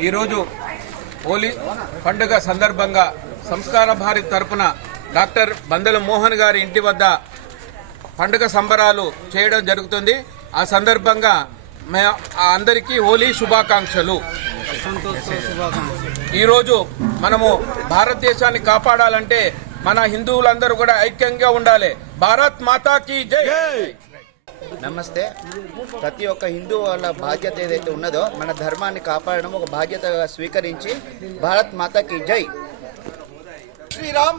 ఈరోజు హోలీ పండుగ సందర్భంగా సంస్కార భారతి తరపున డాక్టర్ బందెల మోహన్ గారి ఇంటి వద్ద పండుగ సంబరాలు చేయడం జరుగుతుంది. ఆ సందర్భంగా అందరికీ హోలీ శుభాకాంక్షలు. ఈరోజు మనము భారతదేశాన్ని కాపాడాలంటే మన హిందువులందరూ కూడా ఐక్యంగా ఉండాలి. భారత్ మాతా కీ జై. నమస్తే. ప్రతి ఒక్క హిందూ వాళ్ళ బాధ్యత ఏదైతే ఉన్నదో మన ధర్మాన్ని కాపాడడం ఒక బాధ్యతగా స్వీకరించి భారత్ మాతాకి జై. శ్రీరామ్.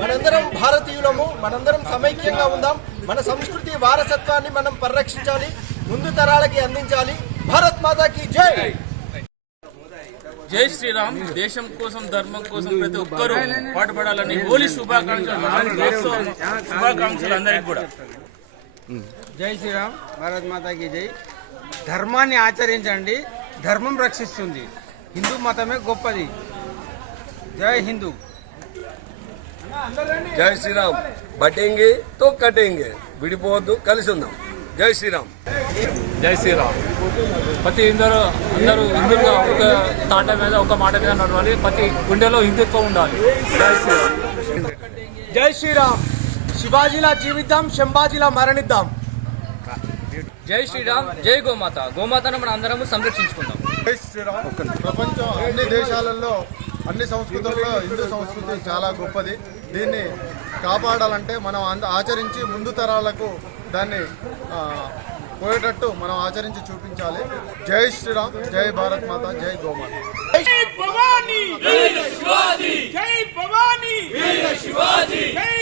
మనందరం భారతీయులము, మనందరం సమైక్యంగా ఉందాం. మన సంస్కృతి వారసత్వాన్ని మనం పరిరక్షించాలి, ముందు తరాలకి అందించాలి. భారత్ మాతాకి జై. జై శ్రీరామ్. దేశం కోసం, ధర్మం కోసం ప్రతి ఒక్కరూ పాటుపడాలని హోలీ శుభాకాంక్షలు అందరికీ కూడా. జై శ్రీరామ్. భారత్ మాతాకి జై. ధర్మాన్ని ఆచరించండి, ధర్మం రక్షిస్తుంది. హిందూ మతమే గొప్పది. జై హిందూ. జై శ్రీరామ్. బట్టేంగే తో కట్టేంగే, విడిపోవద్దు, కలిసి ఉందాం. జై శ్రీరామ్. జై శ్రీరామ్. ప్రతి అందరూ హిందువుగా ఒక తాట మీద, ఒక మాట మీద నడవాలి. ప్రతి గుండెలో హిందుత్వం ఉండాలి. జై శ్రీరామ్. జై శ్రీరామ్. శివాజీలా జీవిద్దాం, శంభాజీలా మరణిద్దాం. జై శ్రీరామ్. జై గోమాత. గోమాతను మనం అందరము సంరక్షించుకుందాం. జై శ్రీరామ్. ప్రపంచం అన్ని దేశాలలో, అన్ని సంస్కృతుల్లో హిందూ సంస్కృతి చాలా గొప్పది. దీన్ని కాపాడాలంటే మనం ఆచరించి ముందు తరాలకు దాన్ని పోయేటట్టు మనం ఆచరించి చూపించాలి. జై శ్రీరామ్. జై భారత్ మాత. జై గోమాత. జై భవానీ. జై శివాజీ. జై భవానీ. జై శివాజీ. జై